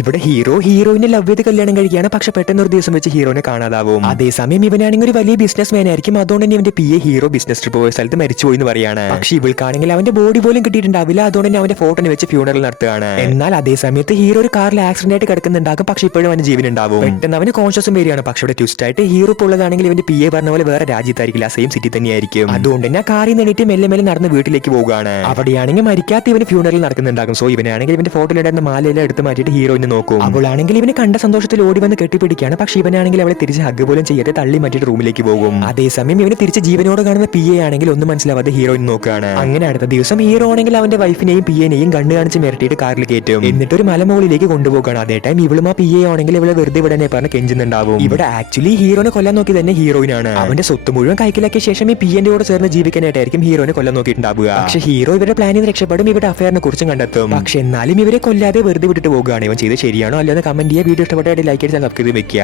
ഇവിടെ ഹീറോയിനെ ലവ് ചെയ്ത് കല്യാണം കഴിക്കുകയാണ്. പക്ഷെ പെട്ടെന്ന് ഒരു ദിവസം വെച്ച് ഹീറോനെ കാണാതാവും. അതേസമയം ഇവനാണെങ്കിൽ ഒരു വലിയ ബിസിനസ് മാൻ ആയിരിക്കും. അതുകൊണ്ട് തന്നെ ഇവന്റെ P A hero business trip പോയ സ്ഥലത്ത് മരിച്ചുപോയി എന്ന് പറയാണ്. പക്ഷെ ഇവൾക്കാണെങ്കിൽ അവന്റെ ബോഡി പോലും കിട്ടിയിട്ടുണ്ടാവില്ല. അതുകൊണ്ട് തന്നെ അവന്റെ ഫോട്ടോ വെച്ച് ഫ്യൂണറൽ നടത്തുകയാണ്. എന്നാൽ അതേ സമയത്ത് ഹീറോ ഒരു കാറിൽ ആക്സിഡന്റ് ആയിട്ട് കിടക്കുന്നുണ്ടാകും. പക്ഷെ ഇപ്പോഴും അവന് ജീവൻ ഉണ്ടാവും. പെട്ടെന്ന് അവന് കോൺഷ്യസും വരികയാണ്. പക്ഷെ ഇവിടെ ട്വിസ്റ്റ് ആയിട്ട് ഹീറോ ഇപ്പോൾ ഉള്ളതാണെങ്കിൽ ഇവന്റെ പി എ പറഞ്ഞ പോലെ വേറെ രാജ്യത്തായിരിക്കില്ല, സെയിം സിറ്റി തന്നെയായിരിക്കും. അതുകൊണ്ട് തന്നെ കാറിൽ നിന്നിട്ട് മെല്ലെ മെല്ലെ നടന്ന് വീട്ടിലേക്ക് പോവുകയാണ്. അവിടെയാണെങ്കിൽ മരിക്കാത്ത ഇവന് ഫ്യൂണറൽ നടക്കുന്നുണ്ടാകും. സോ ഇവനാണെങ്കിൽ ഇവന്റെ ഫോട്ടോയിലുണ്ടായിരുന്ന മാലയെല്ലാം എടുത്ത് മാറ്റിയിട്ട് ഹീറോയിനെ നോക്കും. അവളാണെങ്കിൽ ഇവന് കണ്ട സന്തോഷത്തിൽ ഓടി വന്ന് കെട്ടിപ്പിടിക്കുകയാണ്. പക്ഷെ ഇവനാണെങ്കിൽ അവളെ തിരിച്ച് ഹഗ് പോലും ചെയ്യാതെ തള്ളി മാറ്റിയിട്ട് റൂമിലേക്ക് പോകും. അതേസമയം ഇവന് തിരിച്ച് ജീവനോട് കാണുന്ന പി എ ആണെങ്കിൽ ഒന്നും മനസ്സിലാവാതെ ഹീറോയിൻ നോക്കുകയാണ്. അങ്ങനെ അടുത്ത ദിവസം ഹീറോ ആണെങ്കിൽ അവന്റെ വൈഫിനെയും പി എനെയും കണ്ണു കാണിച്ച് മിരട്ടിയിട്ട് കാറിൽ കയറ്റും. എന്നിട്ട് ഒരു മലമുകളിലേക്ക് കൊണ്ടുപോകുകയാണ്. അതേ ടൈം ഇവളും ആ പി എ ആണെങ്കിൽ ഇവളെ വെറുതെ വിടാനെ പറഞ്ഞ് കെഞ്ചുന്നുണ്ടാവും. ഇവിടെ ആക്ച്വലി ഹീറോനെ കൊല്ലാൻ നോക്കി തന്നെ ഹീറോയിനാണ്. അവന്റെ സ്വത്ത് മുഴുവൻ കൈക്കലാക്കിയ ശേഷം ഈ പി എന്റെ കൂടെ ചേർന്ന് ജീവിക്കാനായിട്ടായിരിക്കും ഹീറോനെ കൊല്ലാൻ നോക്കിയിട്ടുണ്ടാവുക. പക്ഷെ ഹീറോ ഇവരുടെ പ്ലാനിൽ നിന്ന് രക്ഷപ്പെടും. ഇവരുടെ അഫയറിനെ കുറിച്ചും കണ്ടെത്തും. പക്ഷെ എന്നാലും ഇവരെ കൊല്ലാതെ വെറുതെ വിട്ടിട്ട് പോകുകയാണ്. ഇവൻ ചെയ്ത് ശരിയാണോ അല്ലെന്ന് കമന്റ് ചെയ്യുക. വീഡിയോ ഇഷ്ടപ്പെട്ടായിട്ട് ലൈക്ക് ചെയ്ത് സബ്സ്ക്രൈബ് വെക്കുക.